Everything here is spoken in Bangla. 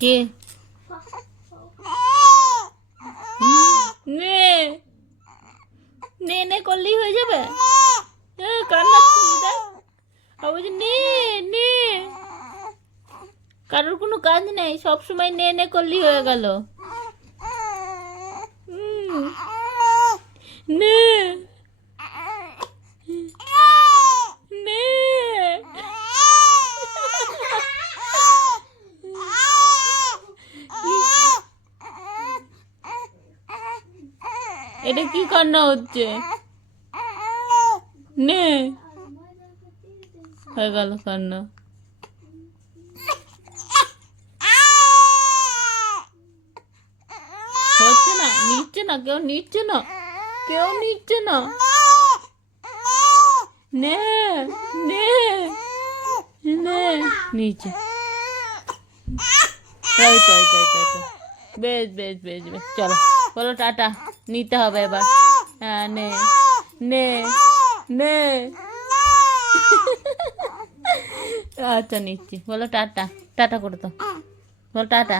কে নে নে নে করলেই হয়ে যাবে। কান্না বলছি নে নে, কারোর কোনো কাজ নেই, সব সময় নে নে করলেই হয়ে গেল। নে নে এটা কি কান্না হচ্ছে? নে হয়ে গেল কান্না। হচ্ছে না, নিচ্ছে না, কেউ নিচ্ছে না, কেউ নিচ্ছে না। নে নে নে নিচে। তাই তাই তাই তাই তাই, বেশ বেশ বেশ বেশ, চলো বলো টাটা, নিতে হবে এবার। হ্যাঁ নে নে নে। আচ্ছা নিচ্ছি, বলো টাটা, টাটা করে তো, বলো টাটা।